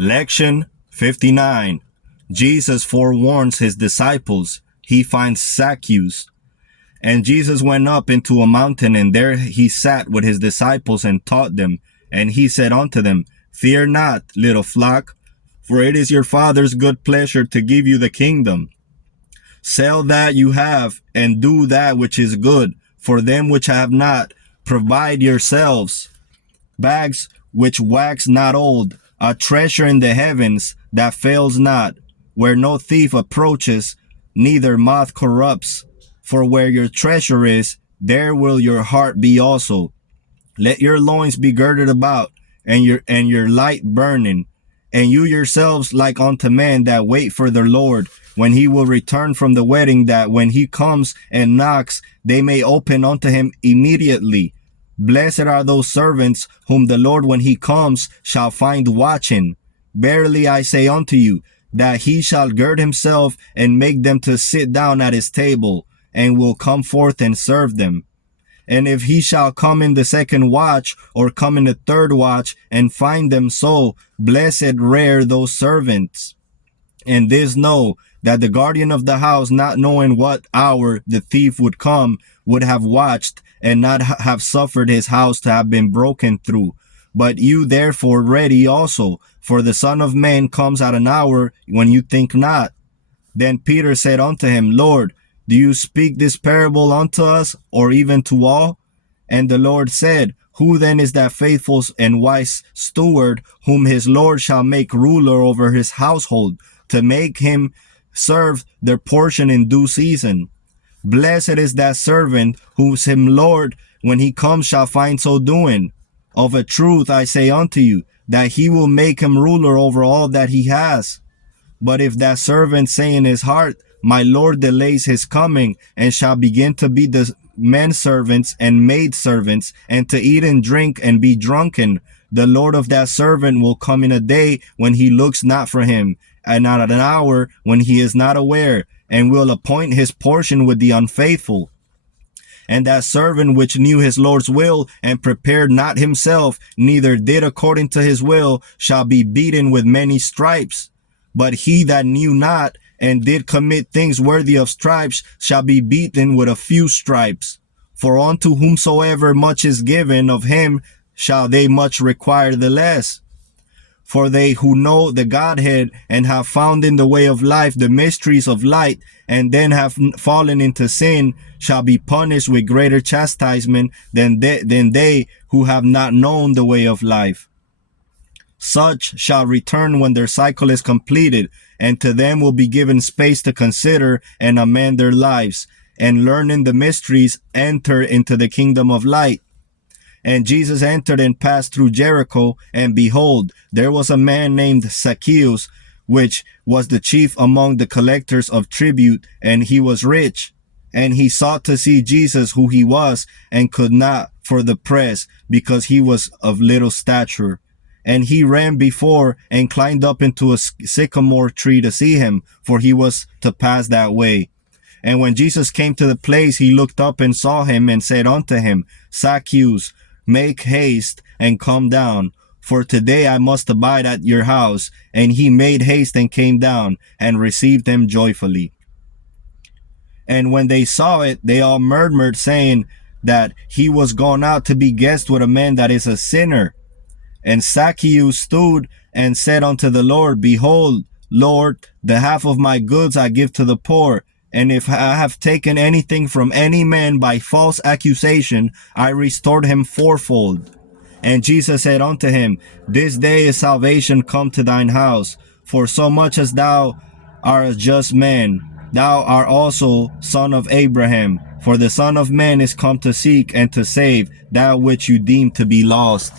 Lection 59. Jesus forewarns his disciples. He finds Zacchaeus. And Jesus went up into a mountain, and there he sat with his disciples and taught them. And he said unto them, Fear not, little flock, for it is your Father's good pleasure to give you the kingdom. Sell that you have, and do that which is good. For them which have not, provide yourselves bags which wax not old, a treasure in the heavens that fails not, where no thief approaches, neither moth corrupts. For where your treasure is, there will your heart be also. Let your loins be girded about, and your light burning, and you yourselves like unto men that wait for their Lord, when he will return from the wedding, that when he comes and knocks, they may open unto him immediately. Blessed are those servants whom the Lord, when he comes, shall find watching. Verily I say unto you, that he shall gird himself and make them to sit down at his table, and will come forth and serve them. And if he shall come in the second watch, or come in the third watch, and find them so, blessed rare those servants. And this know, that the guardian of the house, not knowing what hour the thief would come, would have watched, and not have suffered his house to have been broken through. But you therefore ready also, for the Son of Man comes at an hour when you think not. Then Peter said unto him, Lord, do you speak this parable unto us, or even to all? And the Lord said, Who then is that faithful and wise steward, whom his Lord shall make ruler over his household, to make him serve their portion in due season? Blessed is that servant whose him Lord, when he comes, shall find so doing. Of a truth I say unto you, that he will make him ruler over all that he has. But if that servant say in his heart, My Lord delays his coming, and shall begin to be the men servants and maid servants, and to eat and drink and be drunken, the Lord of that servant will come in a day when he looks not for him, and at an hour when he is not aware, and will appoint his portion with the unfaithful. And that servant which knew his Lord's will, and prepared not himself, neither did according to his will, shall be beaten with many stripes. But he that knew not, and did commit things worthy of stripes, shall be beaten with a few stripes. For unto whomsoever much is given, of him shall they much require the less. For they who know the Godhead, and have found in the way of life the mysteries of light, and then have fallen into sin, shall be punished with greater chastisement than they who have not known the way of life. Such shall return when their cycle is completed, and to them will be given space to consider and amend their lives, and learning the mysteries, enter into the kingdom of light. And Jesus entered and passed through Jericho, and behold, there was a man named Zacchaeus, which was the chief among the collectors of tribute, and he was rich. And he sought to see Jesus, who he was, and could not for the press, because he was of little stature. And he ran before, and climbed up into a sycamore tree to see him, for he was to pass that way. And when Jesus came to the place, he looked up and saw him, and said unto him, Zacchaeus, make haste and come down, for today I must abide at your house. And he made haste and came down, and received him joyfully. And when they saw it, they all murmured, saying that he was gone out to be guest with a man that is a sinner. And Zacchaeus stood and said unto the Lord, Behold, Lord, the half of my goods I give to the poor. And if I have taken anything from any man by false accusation, I restored him fourfold. And Jesus said unto him, This day is salvation come to thine house, for so much as thou art a just man, thou art also son of Abraham. For the Son of Man is come to seek and to save that which you deem to be lost.